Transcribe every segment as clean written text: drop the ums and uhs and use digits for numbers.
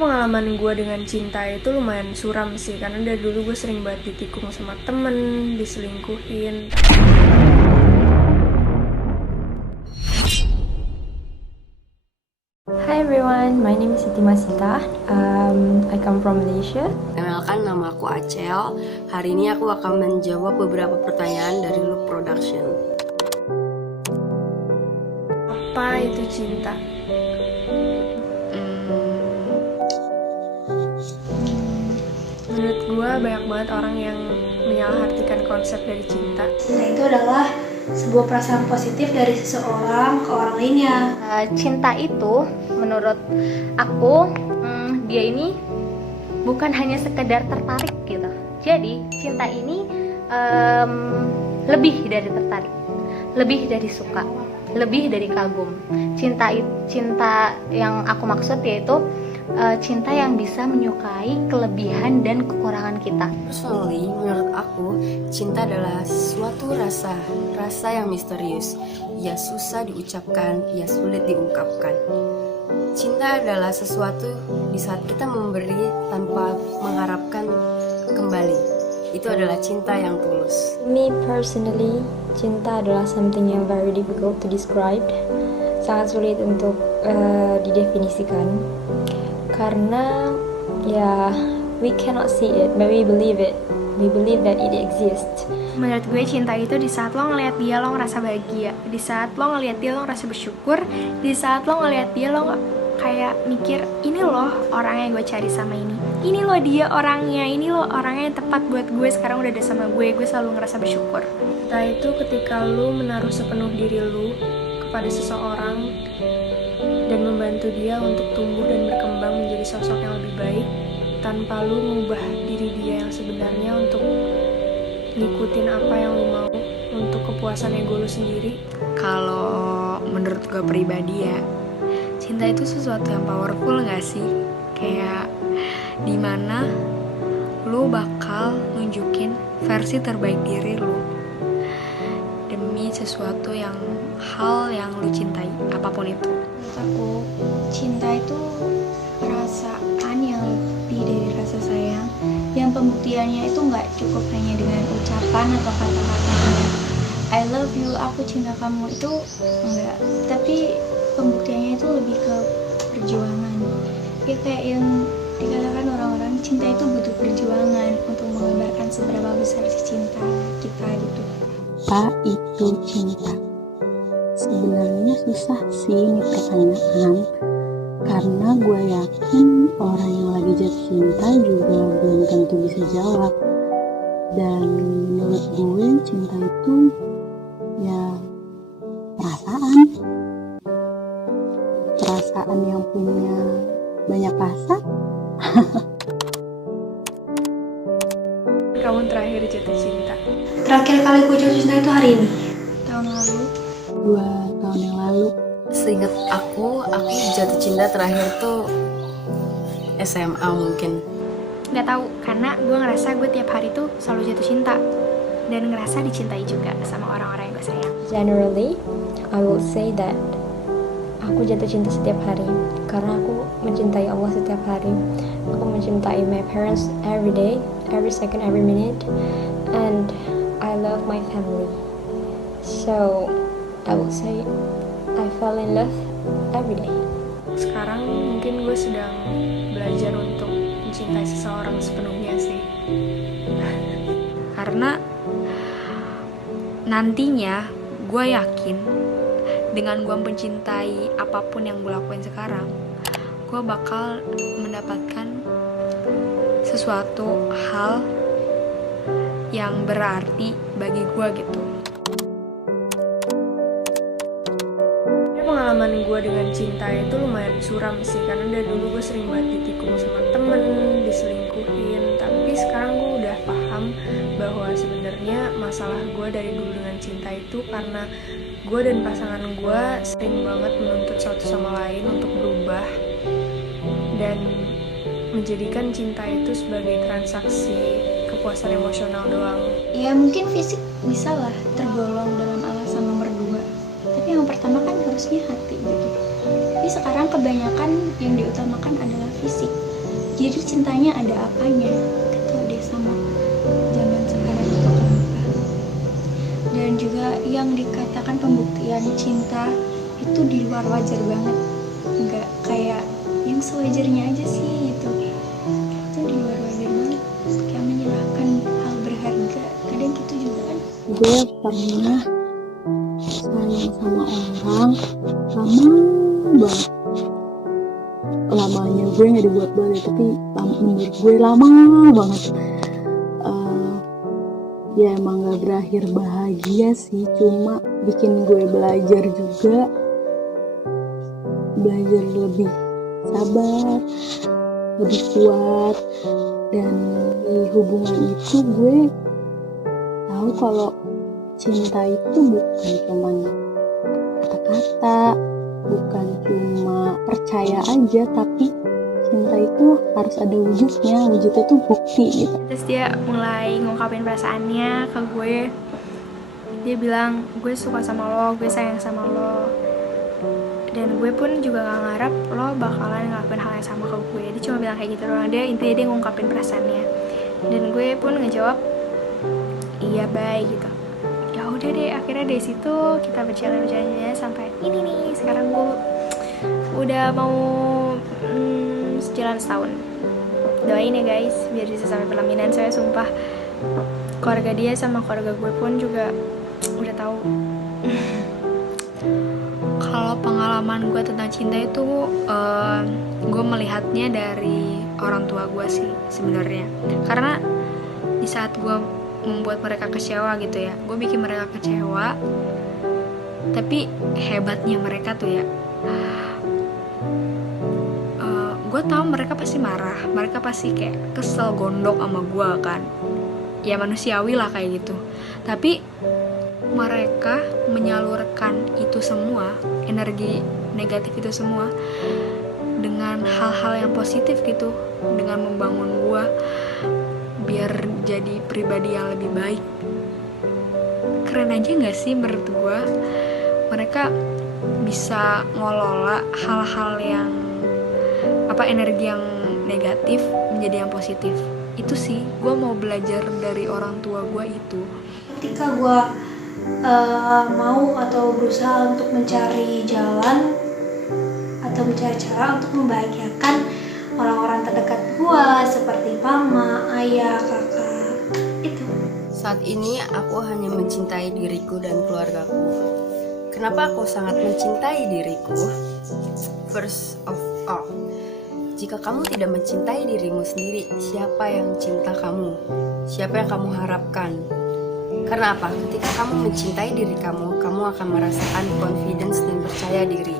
Pengalaman gue dengan cinta itu lumayan suram sih, karena dari dulu gue sering banget ditikung sama temen, diselingkuhin. Hi everyone, my name is Siti Masita. I come from Malaysia. Kenalkan, nama aku Acel. Hari ini aku akan menjawab beberapa pertanyaan dari Loop Production. Apa itu cinta? Menurut gue banyak banget orang yang menyalahartikan konsep dari cinta. Cinta itu adalah sebuah perasaan positif dari seseorang ke orang lainnya. Cinta itu menurut aku dia ini bukan hanya sekedar tertarik gitu. Jadi cinta ini lebih dari tertarik, lebih dari suka, lebih dari kagum. Cinta yang aku maksud yaitu cinta yang bisa menyukai kelebihan dan kekurangan kita. Personally, menurut aku, cinta adalah suatu rasa yang misterius. Ia susah diucapkan, ia sulit diungkapkan. Cinta adalah sesuatu di saat kita memberi tanpa mengharapkan kembali. Itu adalah cinta yang tulus. Me personally, cinta adalah something yang very difficult to describe. Sangat sulit untuk didefinisikan. Karena we cannot see it, but we believe it. We believe that it exists. Menurut gue cinta itu di saat lo ngeliat dia lo ngerasa bahagia, di saat lo ngeliat dia lo ngerasa bersyukur, di saat lo ngeliat dia lo kayak mikir ini loh orang yang gue cari sama ini loh dia orangnya, ini loh orangnya yang tepat buat gue, sekarang udah ada sama gue selalu ngerasa bersyukur. Cinta itu ketika lu menaruh sepenuh diri lu kepada seseorang dan membantu dia untuk tumbuh dan berkembang menjadi sosok yang lebih baik tanpa lu mengubah diri dia yang sebenarnya untuk ngikutin apa yang lu mau untuk kepuasan ego lu sendiri. Kalau menurut gue pribadi ya, cinta itu sesuatu yang powerful gak sih? Kayak dimana lu bakal nunjukin versi terbaik diri lu demi sesuatu hal yang lu cintai, apapun itu. Menurut aku, cinta itu perasaan yang lebih dari rasa sayang, yang pembuktiannya itu nggak cukup hanya dengan ucapan atau kata-kata I love you, aku cinta kamu, itu enggak, tapi pembuktiannya itu lebih ke perjuangan. Ya kayak yang dikatakan orang-orang, cinta itu butuh perjuangan untuk menggambarkan seberapa besar cinta kita gitu. Apa itu cinta? Sebenarnya susah sih ini pertanyaan, karena gue yakin orang yang lagi jatuh cinta juga belum tentu bisa jawab. Dan menurut gue cinta itu ya perasaan yang punya banyak rasa. Kamu terakhir jatuh cinta? Terakhir kali gue jatuh cinta itu hari ini, tahun lalu. 2 tahun yang lalu. Seingat aku jatuh cinta terakhir tuh SMA mungkin. Gak tahu, karena gue ngerasa gue tiap hari tuh selalu jatuh cinta dan ngerasa dicintai juga sama orang-orang yang gue sayang. Generally, I will say that aku jatuh cinta setiap hari karena aku mencintai Allah setiap hari. Aku mencintai my parents every day, every second, every minute, and I love my family. So I will say I fell in love every day. Sekarang mungkin gue sedang belajar untuk mencintai seseorang sepenuhnya sih. Karena nantinya gue yakin dengan gue mencintai apapun yang gue lakuin sekarang, gue bakal mendapatkan sesuatu hal yang berarti bagi gue gitu. Pengalaman gue dengan cinta itu lumayan suram sih, karena dari dulu gue sering banget ditikung sama temen, diselingkuhin. Tapi sekarang gue udah paham bahwa sebenarnya masalah gue dari dulu dengan cinta itu karena gue dan pasangan gue sering banget menuntut satu sama lain untuk berubah dan menjadikan cinta itu sebagai transaksi kepuasan emosional doang. Ya mungkin fisik bisa lah tergolong dalam alasan nomor 2, tapi yang pertama kan harusnya hati gitu. Tapi sekarang kebanyakan yang diutamakan adalah fisik. Jadi cintanya ada apanya? Gak tau deh sama zaman sekarang itu kenapa. Dan juga yang dikatakan pembuktian cinta itu di luar wajar banget, nggak kayak yang sewajarnya aja sih gitu. Itu di luar wajar banget, kayak menyerahkan hal berharga. Kadang gitu juga kan. Gue pernah sayang sama orang lama banget. Lamanya gue nggak dibuat-buat ya, tapi menurut gue lama banget. Ya emang gak berakhir bahagia sih, cuma bikin gue belajar juga, belajar lebih sabar, lebih kuat. Dan di hubungan itu gue tahu kalau cinta itu bukan cuma kata-kata, bukan cuma percaya aja, tapi cinta itu harus ada wujudnya. Wujudnya tuh bukti gitu. Terus dia mulai ngungkapin perasaannya ke gue. Dia bilang, gue suka sama lo, gue sayang sama lo. Dan gue pun juga gak ngarep lo bakalan ngelakuin hal yang sama ke gue. Dia cuma bilang kayak gitu doang. Intinya dia ngungkapin perasaannya. Dan gue pun ngejawab, iya bye gitu. Ya udah deh, akhirnya dari situ kita berjalan sampai ini nih. Sekarang gue udah mau jalan setahun. Doain ya guys, biar bisa sampai pelaminan. Saya sumpah, keluarga dia sama keluarga gue pun juga udah tahu. Kalau pengalaman gue tentang cinta itu, gue melihatnya dari orang tua gue sih sebenarnya. Karena di saat gue membuat mereka kecewa gitu ya, gue bikin mereka kecewa. Tapi hebatnya mereka tuh ya, gue tahu mereka pasti marah, mereka pasti kayak kesel, gondok sama gue kan. Ya manusiawi lah kayak gitu. Tapi mereka menyalurkan itu semua, energi negatif itu semua, dengan hal-hal yang positif gitu, dengan membangun gue biar jadi pribadi yang lebih baik. Keren aja gak sih menurut gue? Mereka bisa ngelola hal-hal yang energi yang negatif menjadi yang positif. Itu sih gue mau belajar dari orang tua gue itu. Ketika gue mau atau berusaha untuk mencari jalan atau mencari cara untuk membahagiakan orang-orang terdekat gue seperti mama, ayah, kakak, itu. Saat ini aku hanya mencintai diriku dan keluargaku. Kenapa aku sangat mencintai diriku? First of all, jika kamu tidak mencintai dirimu sendiri, siapa yang cinta kamu? Siapa yang kamu harapkan? Karena apa? Ketika kamu mencintai diri kamu, kamu akan merasakan confidence dan percaya diri.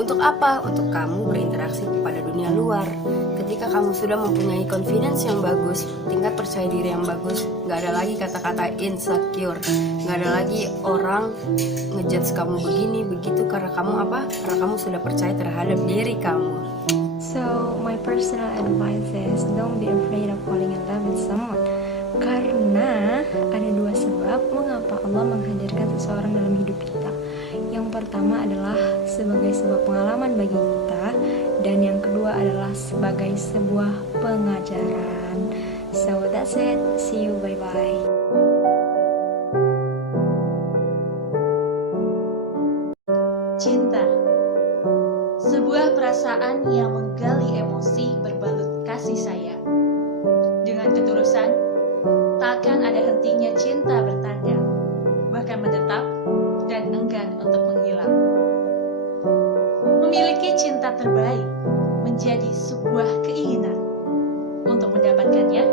Untuk apa? Untuk kamu berinteraksi kepada dunia luar. Ketika kamu sudah mempunyai confidence yang bagus, tingkat percaya diri yang bagus, gak ada lagi kata-kata insecure, gak ada lagi orang ngejudge kamu begini, begitu. Karena kamu apa? Karena kamu sudah percaya terhadap diri kamu. So my personal advice is don't be afraid of falling in love with someone. Karena ada dua sebab mengapa Allah menghadirkan seseorang dalam hidup kita. Yang pertama adalah sebagai sebuah pengalaman bagi kita, dan yang kedua adalah sebagai sebuah pengajaran. So that's it. See you. Bye bye. Cinta, sebuah perasaan yang menggali emosi berbalut kasih sayang. Dengan ketulusan, tak akan ada hentinya cinta bertanda, bahkan menetap dan enggan untuk menghilang. Memiliki cinta terbaik menjadi sebuah keinginan. Untuk mendapatkannya,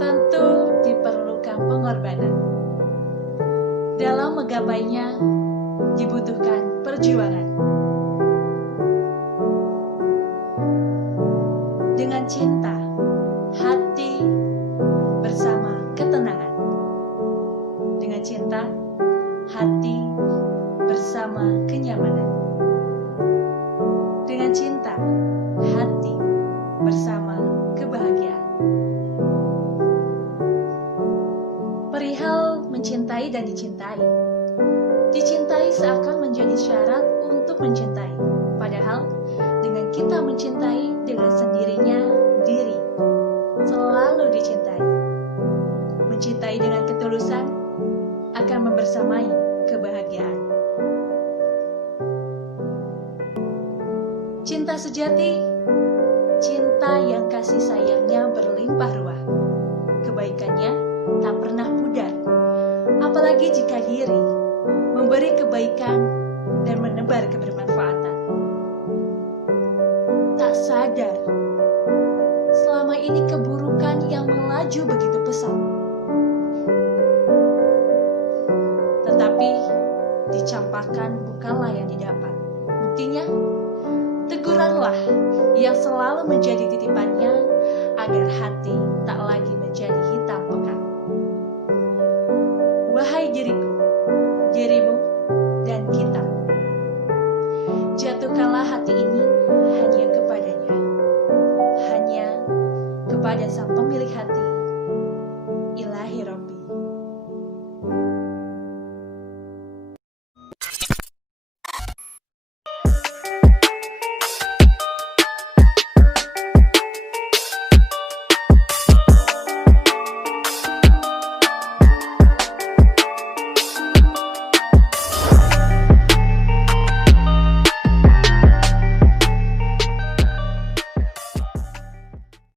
tentu diperlukan pengorbanan. Dalam menggapainya, dibutuhkan perjuangan. Dengan cinta, hati bersama ketenangan. Dengan cinta, hati bersama kenyamanan. Dengan cinta, hati bersama kebahagiaan. Perihal mencintai dan dicintai. Dicintai seakan menjadi syarat untuk mencintai. Padahal dengan kita mencintai, dengan sendirinya mencintai dengan ketulusan akan membersamai kebahagiaan. Cinta sejati, cinta yang kasih sayangnya berlimpah ruah. Kebaikannya tak pernah pudar, apalagi jika diri memberi kebaikan dan menebar kebermanfaatan. Tak sadar, selama ini keburukan yang melaju begitu pesat. Tetapi dicampakkan bukanlah yang didapat. Buktinya, teguranlah yang selalu menjadi titipannya agar hati tak lagi menjadi hitam pekat. Wahai diriku, dirimu, dan kita, jatuhkanlah hati ini hanya kepadanya, hanya kepada sang pemilik hati